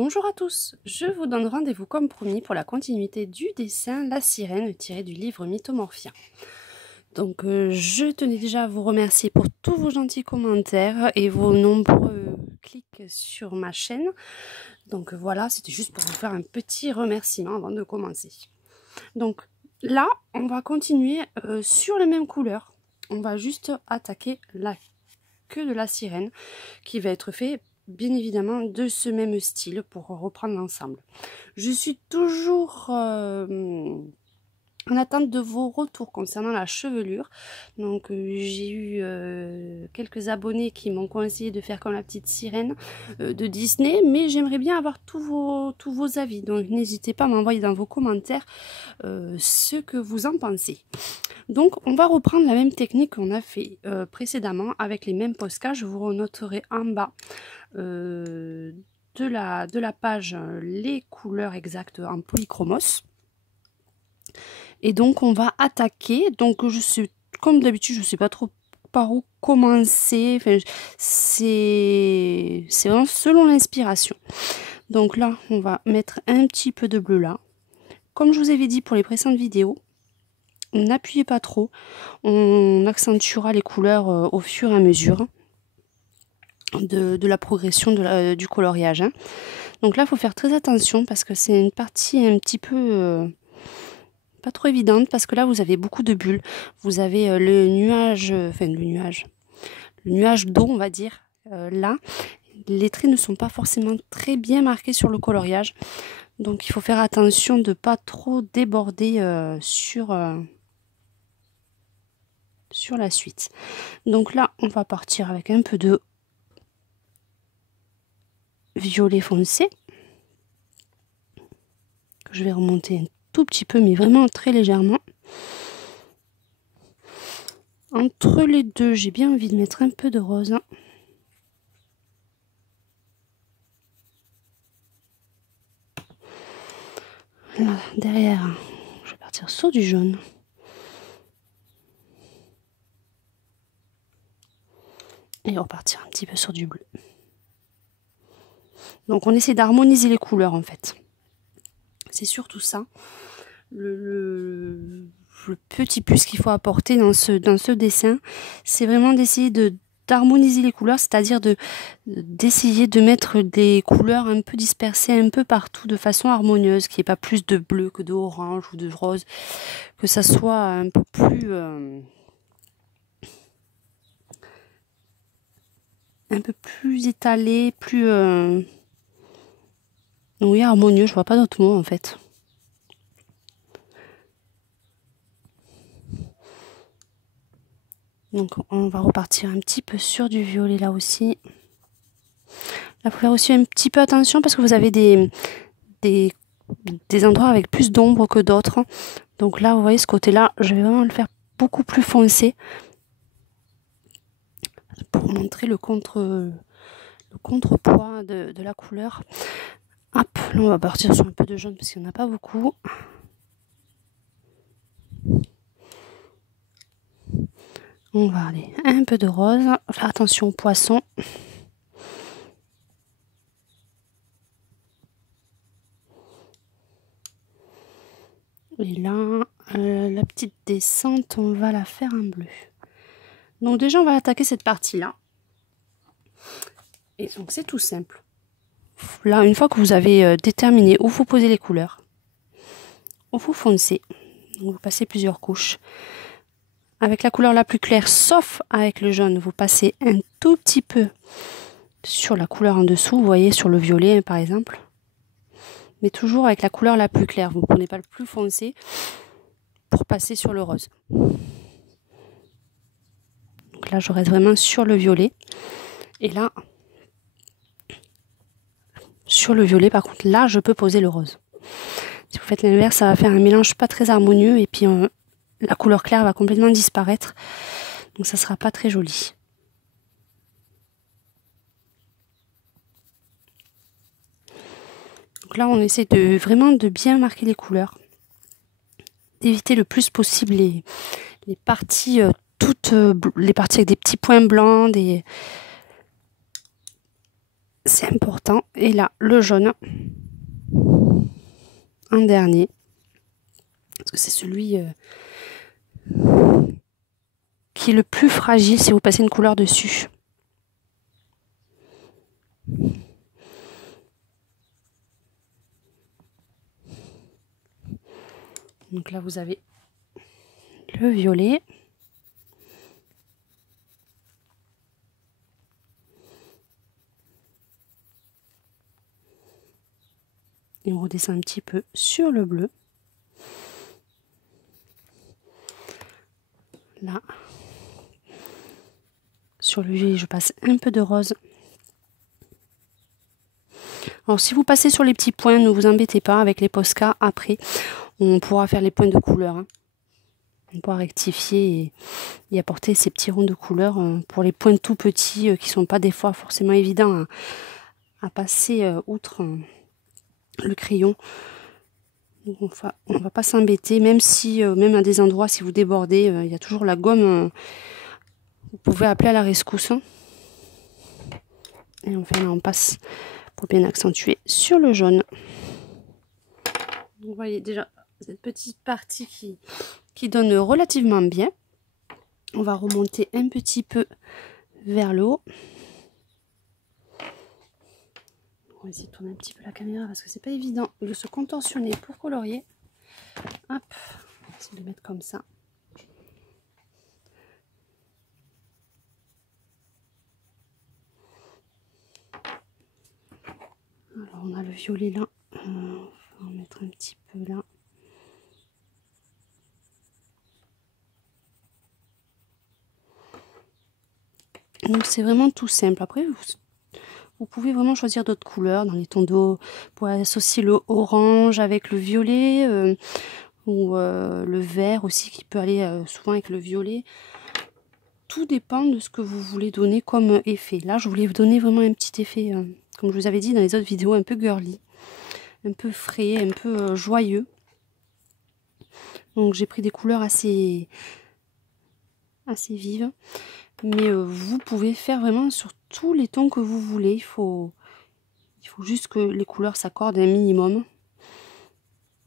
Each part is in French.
Bonjour à tous, je vous donne rendez-vous comme promis pour la continuité du dessin La Sirène tiré du livre Mythomorphia. Donc je tenais déjà à vous remercier pour tous vos gentils commentaires et vos nombreux clics sur ma chaîne. Donc voilà, c'était juste pour vous faire un petit remerciement avant de commencer. Donc là, on va continuer sur les mêmes couleurs. On va juste attaquer la queue de la sirène qui va être fait bien évidemment de ce même style pour reprendre l'ensemble. Je suis toujours en attente de vos retours concernant la chevelure. Donc j'ai eu quelques abonnés qui m'ont conseillé de faire comme la petite sirène de Disney, mais j'aimerais bien avoir tous vos avis. Donc n'hésitez pas à m'envoyer dans vos commentaires ce que vous en pensez. Donc on va reprendre la même technique qu'on a fait précédemment avec les mêmes Posca. Je vous renoterai en bas de la page les couleurs exactes en polychromos. Et donc on va attaquer. Donc je sais, comme d'habitude, je sais pas trop par où commencer. Enfin, c'est vraiment selon l'inspiration. Donc là, on va mettre un petit peu de bleu là. Comme je vous avais dit pour les précédentes vidéos, n'appuyez pas trop. On accentuera les couleurs au fur et à mesure de la progression du coloriage. Hein. Donc là, il faut faire très attention parce que c'est une partie un petit peu pas trop évidente parce que là, vous avez beaucoup de bulles. Vous avez le nuage d'eau, on va dire. Là, les traits ne sont pas forcément très bien marqués sur le coloriage. Donc, il faut faire attention de ne pas trop déborder sur la suite. Donc là, on va partir avec un peu de violet foncé que je vais remonter un tout petit peu, mais vraiment très légèrement. Entre les deux, j'ai bien envie de mettre un peu de rose. Là, derrière, je vais partir sur du jaune. Et repartir un petit peu sur du bleu. Donc on essaie d'harmoniser les couleurs en fait. C'est surtout ça. Le petit plus qu'il faut apporter dans ce dessin, c'est vraiment d'essayer d'harmoniser les couleurs, c'est-à-dire d'essayer de mettre des couleurs un peu dispersées un peu partout de façon harmonieuse, qu'il n'y ait pas plus de bleu que d'orange ou de rose, que ça soit un peu plus étalé, plus oui, harmonieux, je vois pas d'autre mot en fait. Donc on va repartir un petit peu sur du violet là aussi. Là, il faut faire aussi un petit peu attention parce que vous avez des endroits avec plus d'ombre que d'autres. Donc là, vous voyez ce côté-là, je vais vraiment le faire beaucoup plus foncé pour montrer le contrepoids de la couleur. Hop, là on va partir sur un peu de jaune parce qu'il n'y en a pas beaucoup. On va aller un peu de rose. Faire attention aux poissons. Et là, la petite descente, on va la faire en bleu. Donc déjà, on va attaquer cette partie-là. Et donc c'est tout simple. Là, une fois que vous avez déterminé où vous posez les couleurs, où vous foncez, vous passez plusieurs couches. Avec la couleur la plus claire, sauf avec le jaune, vous passez un tout petit peu sur la couleur en dessous, vous voyez, sur le violet par exemple. Mais toujours avec la couleur la plus claire, vous ne prenez pas le plus foncé pour passer sur le rose. Donc là, je reste vraiment sur le violet. Et là, sur le violet, par contre, là, je peux poser le rose. Si vous faites l'inverse, ça va faire un mélange pas très harmonieux et puis la couleur claire va complètement disparaître. Donc ça sera pas très joli. Donc là, on essaie vraiment de bien marquer les couleurs. D'éviter le plus possible les parties, les parties avec des petits points blancs, c'est important. Et là, le jaune en dernier, parce que c'est celui qui est le plus fragile si vous passez une couleur dessus. Donc là, vous avez le violet. Et on redescend un petit peu sur le bleu. Là, sur le violet, je passe un peu de rose. Alors si vous passez sur les petits points, ne vous embêtez pas avec les Posca. Après, on pourra faire les points de couleur. Hein. On pourra rectifier et apporter ces petits ronds de couleur pour les points tout petits qui sont pas des fois forcément évidents à passer outre le crayon. Donc on va pas s'embêter, même si même à des endroits, si vous débordez, il y a toujours la gomme. Vous pouvez appeler à la rescousse. Et enfin là, on passe pour bien accentuer sur le jaune. Vous voyez déjà cette petite partie qui donne relativement bien. On va remonter un petit peu vers le haut. On va essayer de tourner un petit peu la caméra parce que c'est pas évident de se contorsionner pour colorier. Hop, on va essayer de mettre comme ça. Alors on a le violet là, on va en mettre un petit peu là. Donc c'est vraiment tout simple. Après vous pouvez vraiment choisir d'autres couleurs dans les tons d'eau. Vous pouvez associer le orange avec le violet ou le vert aussi qui peut aller souvent avec le violet. Tout dépend de ce que vous voulez donner comme effet. Là je voulais vous donner vraiment un petit effet, comme je vous avais dit dans les autres vidéos, un peu girly, un peu frais, un peu joyeux. Donc j'ai pris des couleurs assez vives. Mais vous pouvez faire vraiment sur tous les tons que vous voulez. Il faut juste que les couleurs s'accordent un minimum.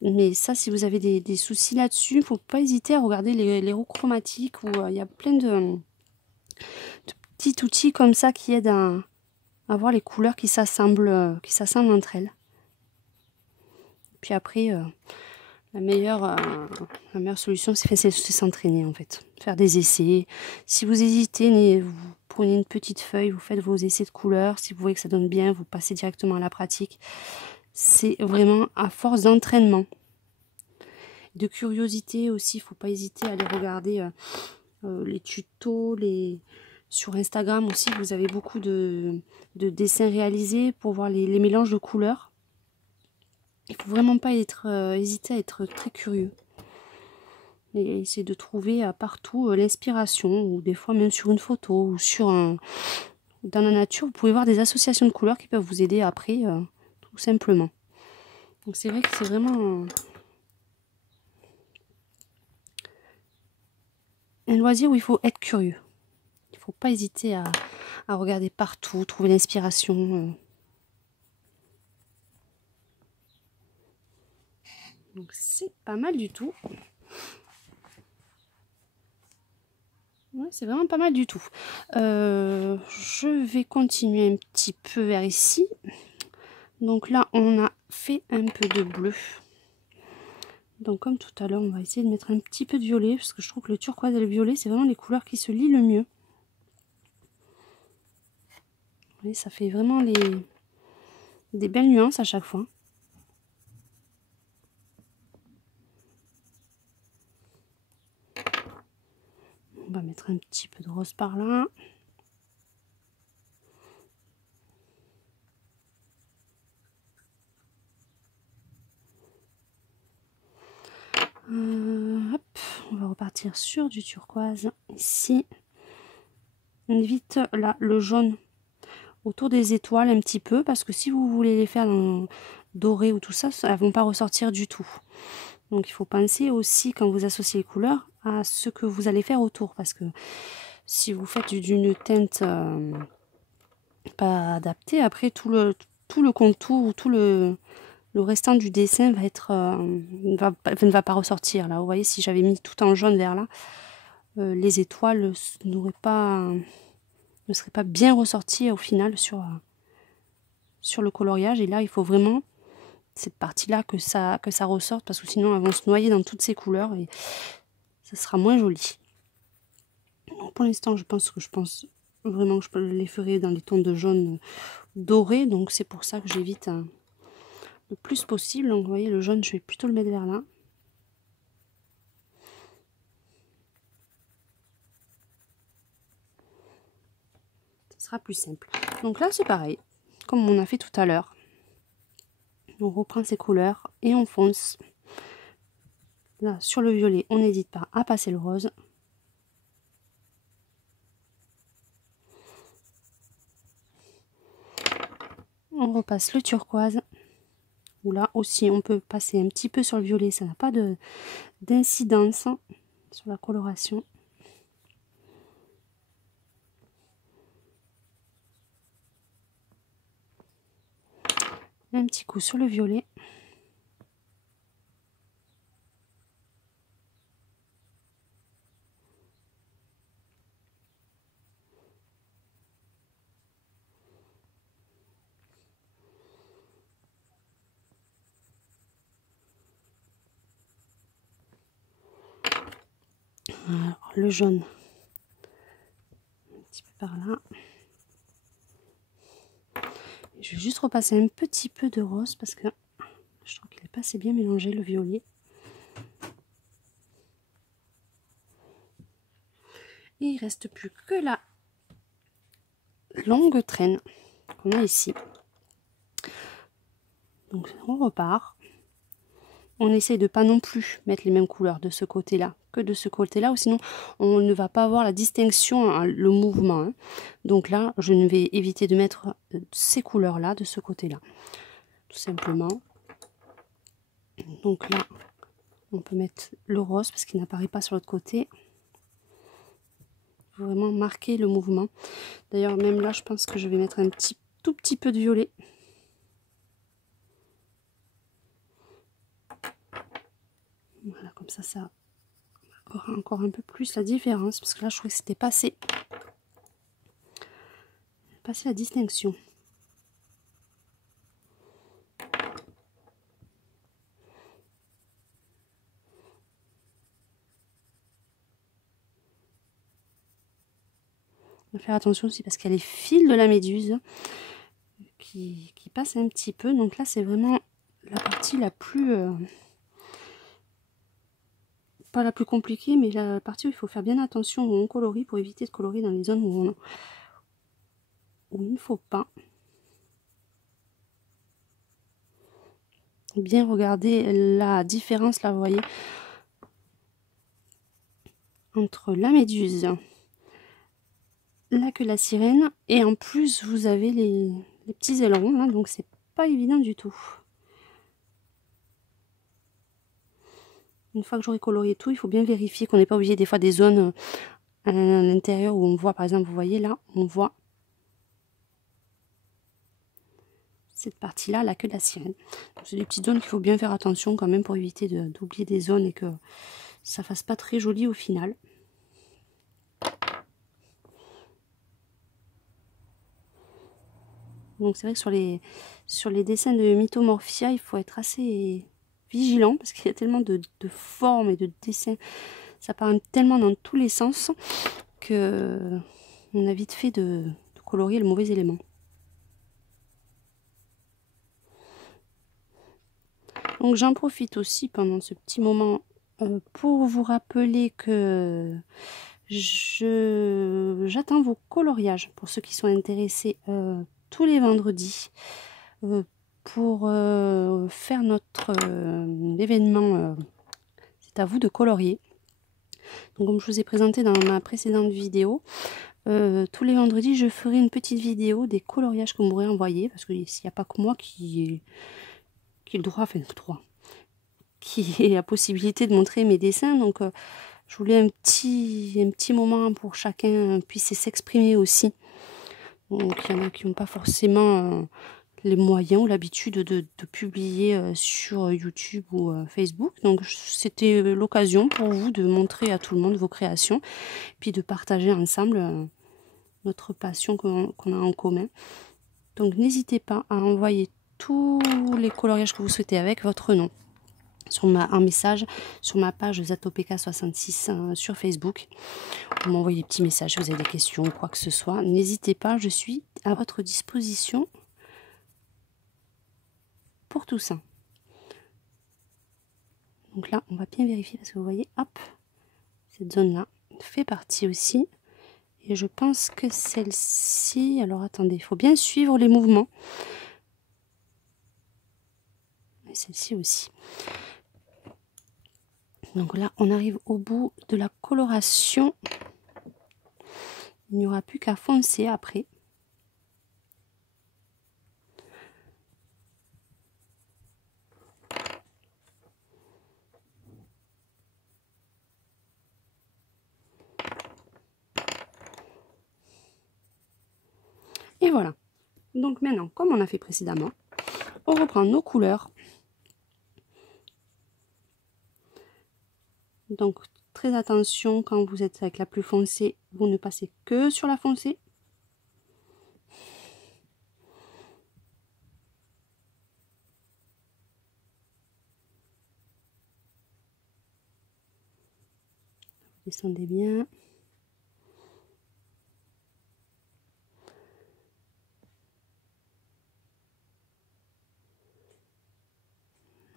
Mais ça, si vous avez des soucis là-dessus, il ne faut pas hésiter à regarder les roues chromatiques où il y a plein de petits outils comme ça qui aident à voir les couleurs qui s'assemblent entre elles. Puis après, la meilleure solution, c'est s'entraîner en fait. Faire des essais. Si vous hésitez, vous prenez une petite feuille, vous faites vos essais de couleurs. Si vous voyez que ça donne bien, vous passez directement à la pratique. C'est vraiment à force d'entraînement. De curiosité aussi, il ne faut pas hésiter à aller regarder les tutos, sur Instagram aussi, vous avez beaucoup de dessins réalisés pour voir les mélanges de couleurs. Il ne faut vraiment pas hésiter à être très curieux. Et essayer de trouver partout l'inspiration, ou des fois même sur une photo, ou dans la nature, vous pouvez voir des associations de couleurs qui peuvent vous aider après, tout simplement. Donc c'est vrai que c'est vraiment un loisir où il faut être curieux. Il ne faut pas hésiter à regarder partout, trouver l'inspiration. Donc c'est pas mal du tout. Ouais, c'est vraiment pas mal du tout. Je vais continuer un petit peu vers ici. Donc là, on a fait un peu de bleu. Donc comme tout à l'heure, on va essayer de mettre un petit peu de violet. Parce que je trouve que le turquoise et le violet, c'est vraiment les couleurs qui se lient le mieux. Vous voyez, ça fait vraiment des belles nuances à chaque fois. On va mettre un petit peu de rose par là. Hop, on va repartir sur du turquoise ici. On évite là le jaune autour des étoiles un petit peu parce que si vous voulez les faire dans doré ou tout ça, elles vont pas ressortir du tout. Donc il faut penser aussi quand vous associez les couleurs à ce que vous allez faire autour parce que si vous faites d'une teinte pas adapté. Après tout le contour, tout le restant du dessin va être ne va pas ressortir là. Vous voyez, si j'avais mis tout en jaune vers là, les étoiles ne seraient pas bien ressorties au final sur le coloriage. Et là, il faut vraiment cette partie-là que ça ressorte, parce que sinon elles vont se noyer dans toutes ces couleurs et ça sera moins joli. Donc pour l'instant, je pense vraiment que je les ferai dans les tons de jaune doré, donc c'est pour ça que j'évite le plus possible. Donc vous voyez, le jaune, je vais plutôt le mettre vers là. Ce sera plus simple. Donc là, c'est pareil, comme on a fait tout à l'heure. On reprend ces couleurs et on fonce. Là, sur le violet, on n'hésite pas à passer le rose. On repasse le turquoise. Où là aussi, on peut passer un petit peu sur le violet. Ça n'a pas d'incidence sur la coloration. Un petit coup sur le violet. Alors, le jaune, un petit peu par là. Je vais juste repasser un petit peu de rose parce que je trouve qu'il n'est pas assez bien mélangé, le violet. Et il ne reste plus que la longue traîne qu'on a ici. Donc on repart. On essaye de pas non plus mettre les mêmes couleurs de ce côté-là que de ce côté-là, ou sinon on ne va pas avoir la distinction, hein, le mouvement. Hein. Donc là, je ne vais éviter de mettre ces couleurs-là de ce côté-là, tout simplement. Donc là, on peut mettre le rose parce qu'il n'apparaît pas sur l'autre côté. Il faut vraiment marquer le mouvement. D'ailleurs, même là, je pense que je vais mettre un tout petit peu de violet. Voilà, comme ça aura encore un peu plus la différence, parce que là, je trouvais que c'était passé la distinction. On va faire attention aussi parce qu'il y a les fils de la méduse qui passent un petit peu. Donc là, c'est vraiment la partie la plus... pas la plus compliquée, mais la partie où il faut faire bien attention où on colorie pour éviter de colorer dans les zones où il ne faut pas. Bien regarder la différence, là, vous voyez, entre la méduse, là que la sirène, et en plus vous avez les petits ailerons là, donc c'est pas évident du tout. Une fois que j'aurai colorié tout, il faut bien vérifier qu'on n'est pas obligé des fois des zones à l'intérieur où on voit, par exemple, vous voyez là, on voit cette partie là, la queue de la sirène. C'est des petites zones qu'il faut bien faire attention quand même pour éviter d'oublier des zones et que ça fasse pas très joli au final. Donc c'est vrai que sur les dessins de Mythomorphia, il faut être assez vigilant parce qu'il y a tellement de formes et de dessins. Ça part tellement dans tous les sens que on a vite fait de colorier le mauvais élément. Donc j'en profite aussi pendant ce petit moment pour vous rappeler que j'attends vos coloriages pour ceux qui sont intéressés tous les vendredis pour faire notre événement. C'est à vous de colorier. Donc comme je vous ai présenté dans ma précédente vidéo, tous les vendredis je ferai une petite vidéo des coloriages que vous m'aurez envoyés, parce qu'il n'y a pas que moi qui ai le droit, enfin le droit, qui ait la possibilité de montrer mes dessins. Donc je voulais un petit moment pour chacun puisse s'exprimer aussi. Donc il y en a qui n'ont pas forcément les moyens ou l'habitude de publier sur YouTube ou Facebook. Donc c'était l'occasion pour vous de montrer à tout le monde vos créations, puis de partager ensemble notre passion qu'on a en commun. Donc n'hésitez pas à envoyer tous les coloriages que vous souhaitez avec votre nom en message sur ma page Zatopeka66 sur Facebook. Vous m'envoyez des petits messages si vous avez des questions ou quoi que ce soit. N'hésitez pas, je suis à votre disposition pour tout ça. Donc là, on va bien vérifier parce que vous voyez, hop, cette zone-là fait partie aussi. Et je pense que celle-ci... Alors attendez, il faut bien suivre les mouvements. Et celle-ci aussi. Donc là, on arrive au bout de la coloration. Il n'y aura plus qu'à foncer après. Et voilà. Donc maintenant, comme on a fait précédemment, on reprend nos couleurs. Donc très attention, quand vous êtes avec la plus foncée, vous ne passez que sur la foncée. Descendez bien.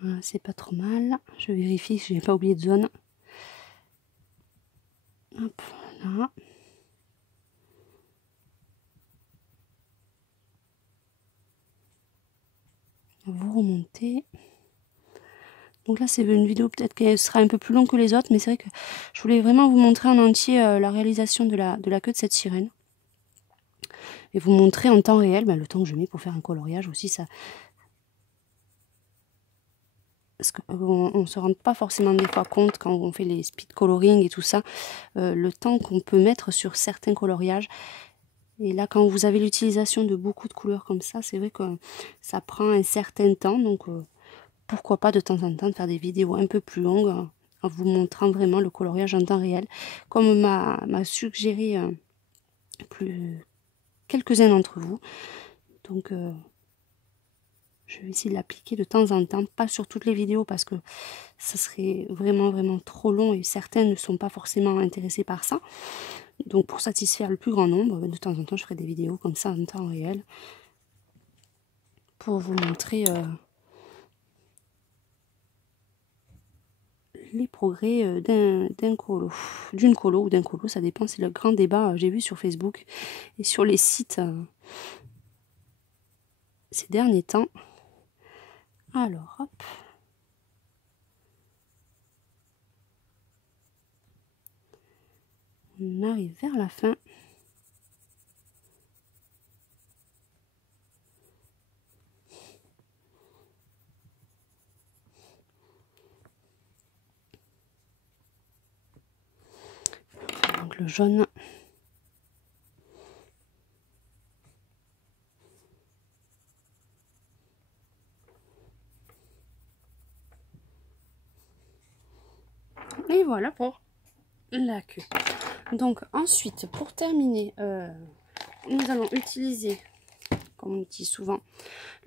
Voilà, c'est pas trop mal. Je vérifie si je n'ai pas oublié de zone. Hop, là. Vous remontez. Donc là, c'est une vidéo peut-être qu'elle sera un peu plus longue que les autres, mais c'est vrai que je voulais vraiment vous montrer en entier la réalisation de la queue de cette sirène. Et vous montrer en temps réel le temps que je mets pour faire un coloriage aussi. Ça, parce qu'on ne se rend pas forcément des fois compte quand on fait les speed coloring et tout ça, le temps qu'on peut mettre sur certains coloriages. Et là, quand vous avez l'utilisation de beaucoup de couleurs comme ça, c'est vrai que ça prend un certain temps. Donc, pourquoi pas de temps en temps de faire des vidéos un peu plus longues en vous montrant vraiment le coloriage en temps réel. Comme m'a suggéré quelques-uns d'entre vous. Donc, je vais essayer de l'appliquer de temps en temps, pas sur toutes les vidéos parce que ça serait vraiment trop long et certains ne sont pas forcément intéressés par ça. Donc pour satisfaire le plus grand nombre, de temps en temps je ferai des vidéos comme ça en temps réel pour vous montrer les progrès d'une colo ou d'un colo, ça dépend, c'est le grand débat j'ai vu sur Facebook et sur les sites ces derniers temps. Alors hop. On arrive vers la fin. Donc le jaune. Et voilà pour la queue. Donc ensuite, pour terminer, nous allons utiliser, comme on utilise souvent,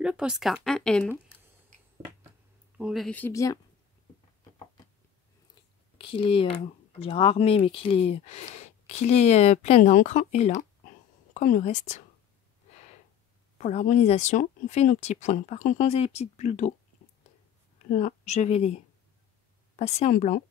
le Posca 1M. On vérifie bien qu'il est, je dirais armé, mais qu'il est plein d'encre. Et là, comme le reste, pour l'harmonisation, on fait nos petits points. Par contre, quand vous avez les petites bulles d'eau, là, je vais les passer en blanc.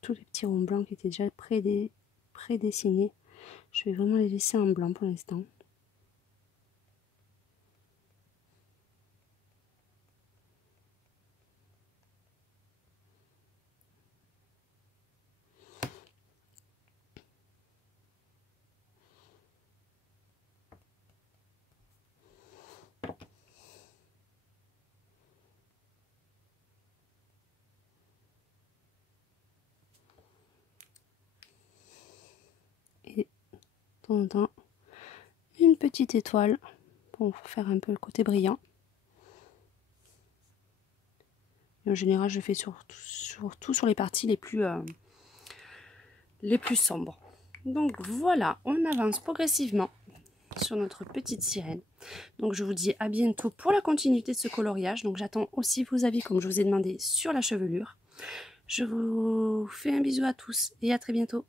Tous les petits ronds blancs qui étaient déjà prédessinés, je vais vraiment les laisser en blanc pour l'instant. temps en temps une petite étoile pour faire un peu le côté brillant. Et en général, je fais surtout sur les parties les plus sombres. Donc voilà, on avance progressivement sur notre petite sirène. Donc je vous dis à bientôt pour la continuité de ce coloriage. Donc j'attends aussi vos avis comme je vous ai demandé sur la chevelure. Je vous fais un bisou à tous et à très bientôt.